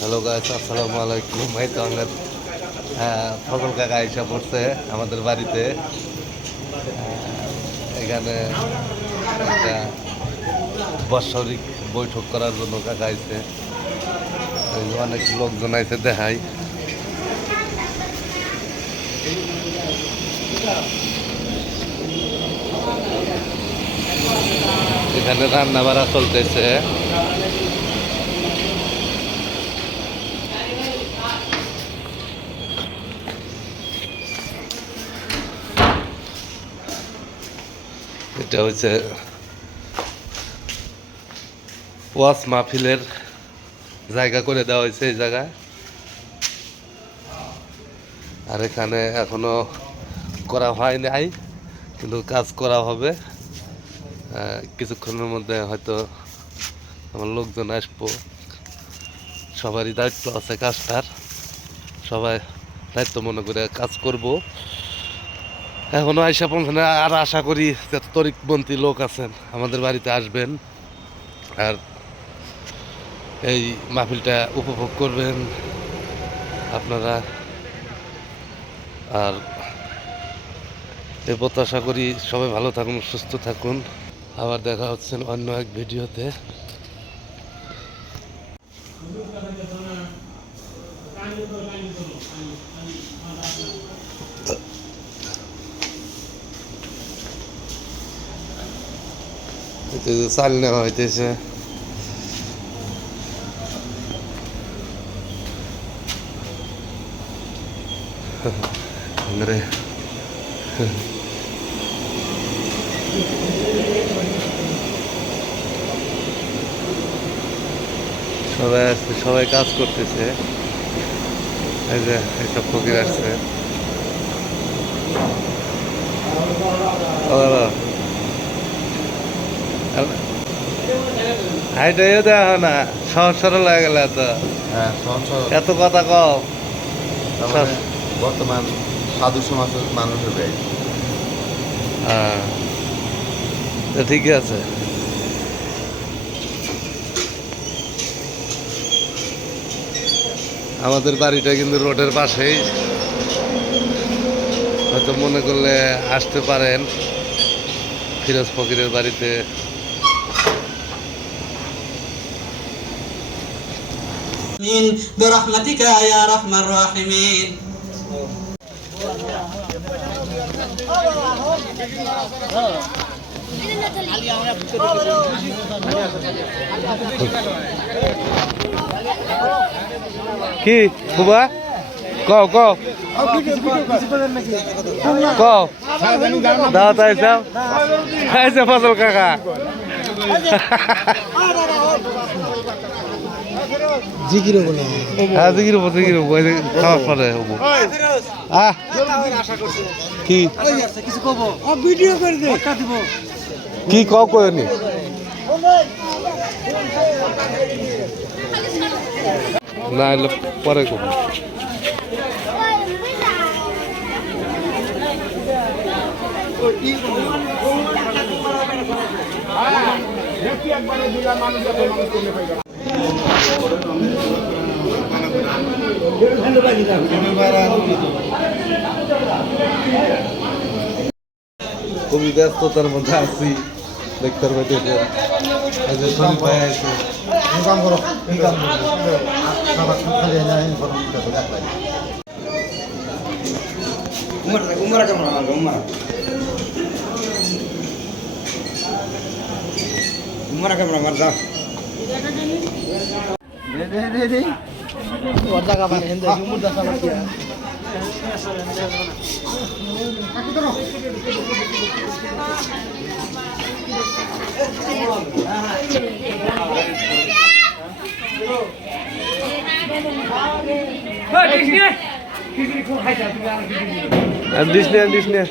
Hello guys আসসালামু আলাইকুম এই তো আমাদের আহ, ফজল কাকা এসে পড়ছে আমাদের বাড়িতে। এখানে একটা বাৎসরিক বৈঠক করার জন্য কাকা আইছে অনেক লোকজন আইছে দেখাই। এখানে রান্না বাড়া চলতেছে। এটা হচ্ছে ওয়াস মাহফিলের জায়গা করে দেওয়া হয়েছে এই জায়গায়। আর এখানে এখনও করা হয় নাই, কিন্তু কাজ করা হবে। কিছুক্ষণের মধ্যে হয়তো আমার লোকজন আসব। সবারই দায়িত্ব আছে কাজটার। সবাই দায়িত্ব মনে করে কাজ করব। এখনও আইসা পৌঁছানো আর আশা করি যত তরিকপন্থী লোক আছেন, আমাদের বাড়িতে আসবেন। আর এই মাহফিলটা উপভোগ করবেন আপনারা। আর এই প্রত্যাশা করি সবাই ভালো থাকুন, সুস্থ থাকুন। আবার দেখা হচ্ছে অন্য এক ভিডিওতে। এটা যে চাল নেওয়া হইতেছে ಅಂದ್ರೆ সবাই আসছে সবাই কাজ করতেছে এই যে একটা ফকির আসছে হাইটাইও দেখো না সহজ সরল হয়ে গেল এত। হ্যাঁ সংসদ এত কথা কম মানে বর্তমান সাধু সমাজের মানুষের ব্যয়। হ্যাঁ। তো ঠিকই আছে। আমাদের বাড়িটা কিন্তু রোডের পাশেই। হয়তো মনে করলে আসতে পারেন। ফিরোজ ফকিরের বাড়িতে। برحمتك يا أرحم الراحمين কি বুবা কও কও কও দাও তাই যাও খাইছে ফসল কাকা হ্যাঁ খাওয়ার পরে হব। আহ! কি? কি কও কয়নি না এলে পরে করব খুবই ব্যস্ততার মধ্যে আছি, দেখতে পাচ্ছি এই যে শরীর ভাই আছে। ইনকাম করো ইনকাম করো খাবার খালি না income umar umar kamu umar umar umar kamu umar dah R this নে দিস নে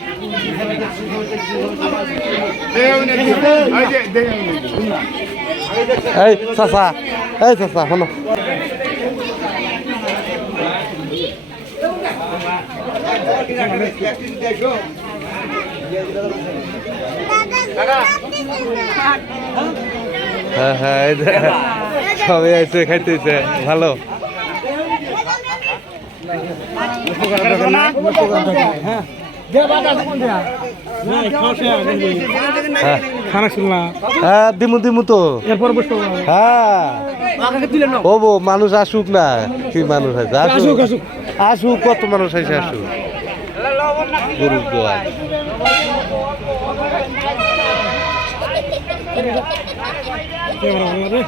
এই চাচা এই চাচা হ্যাঁ হ্যাঁ সবাই আছে খাইতেছে ভালো। হ্যাঁ। হ্যাঁ। দিমু দিমু তো। হ্যাঁ। আমাকে ও বো মানুষ আসুক না। কি মানুষ আছে? আসুক। আসুক কত মানুষ আছে আসুক। গরুর ক্যামেরা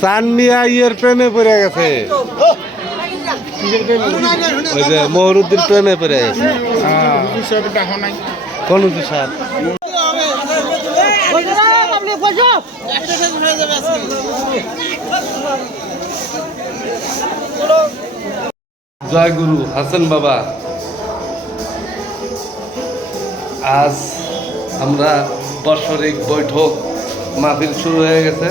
সানমিয়া ইয়ের প্রেমে পড়ে গেছে। ওই যে মহরুদ্দিন প্রেমে পড়ে গেছে। কোন সার জয় গুরু হাসান বাবা আজ আমরা বছরিক বৈঠক মাহফিল শুরু হয়ে গেছে।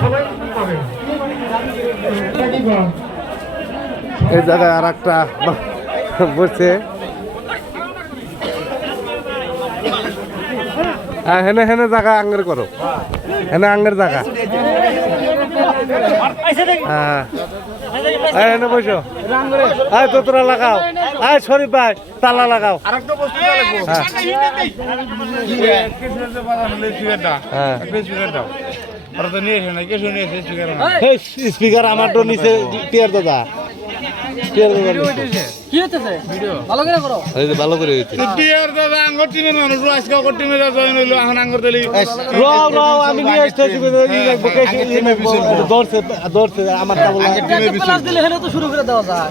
সবাই পাবে এই জায়গায় আর একটা বসছে হ্যাঁ হেনে হেনে জায়গা আঙ্গের করো হেনে আঙ্গের জায়গা হ্যাঁ এই হেনে বসো আয় তোতরা লাগাও আয় শরীফ ভাই তালা লাগাও আরেকটা বস্তু লাগবো হ্যাঁ ওরা তো না স্পিকার আমার তো নিচে টিয়ার দাদা। টিয়ার দাদা। কি হইতেছে? ভালো করে করো। এই যে ভালো করে হইছে টিয়ার দাদা আঙ্গর টিমের মানুষ আজকে অকর টিমে জয়েন হইল এখন আঙ্গর তেলি রাও রাও আমি নিয়ে আসতেছি দৌড়ছে দৌড়ছে আমার তা বলা প্লাস দিলে হেলে তো শুরু করে দেওয়া যায়।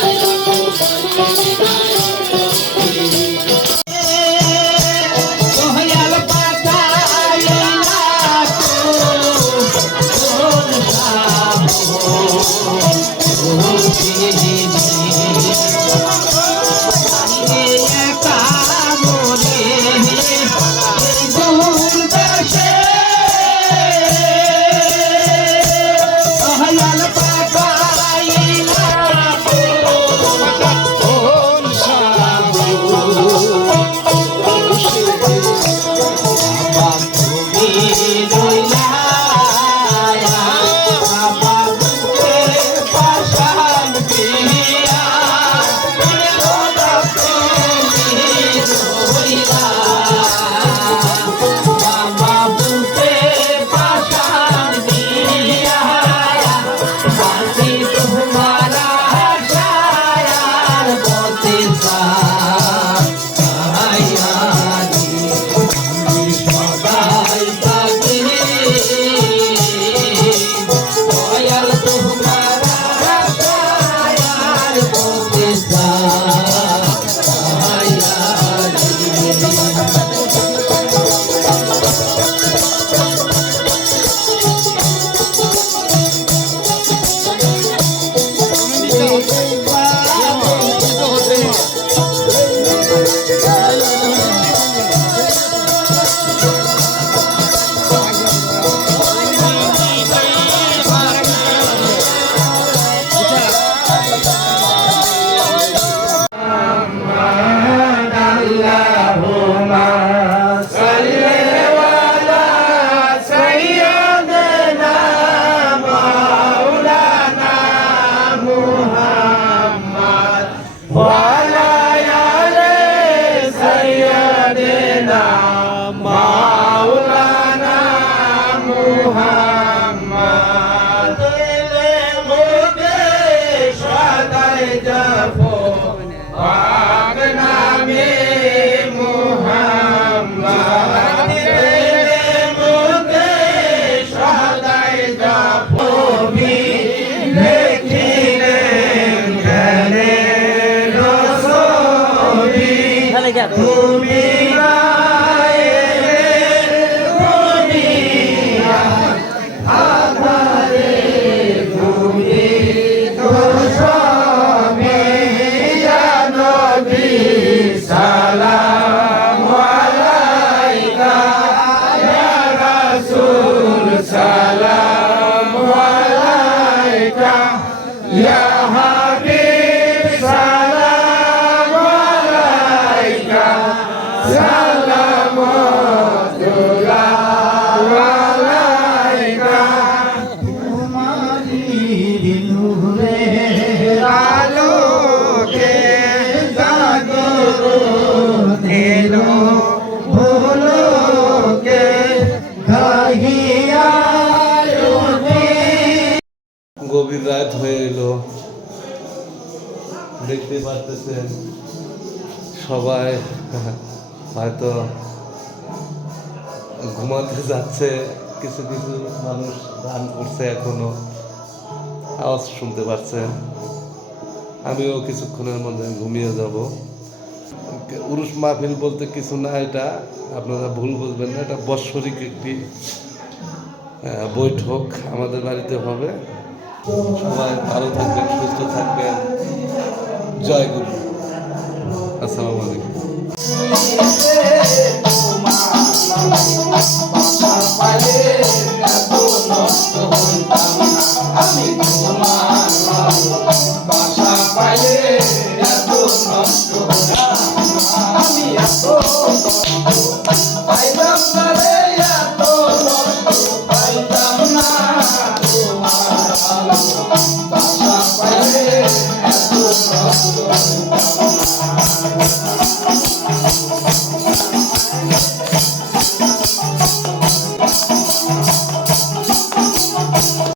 Ah, এখানে গভীর রাত হয়ে এলো। দেখতে পারতেছেন সবাই, হয়তো ঘুমাতে যাচ্ছে, কিছু কিছু মানুষ গান করছে এখনও, আওয়াজ শুনতে পাচ্ছেন আমিও কিছুক্ষণের মধ্যে ঘুমিয়ে যাব। উরুস মাহফিল বলতে কিছু না, এটা আপনারা ভুল বুঝবেন না, এটা বৎসরিক একটি বৈঠক আমাদের বাড়িতে হবে। সবাই ভালো থাকবেন সুস্থ থাকবেন। জয় গুরু। আসসালামু আলাইকুম।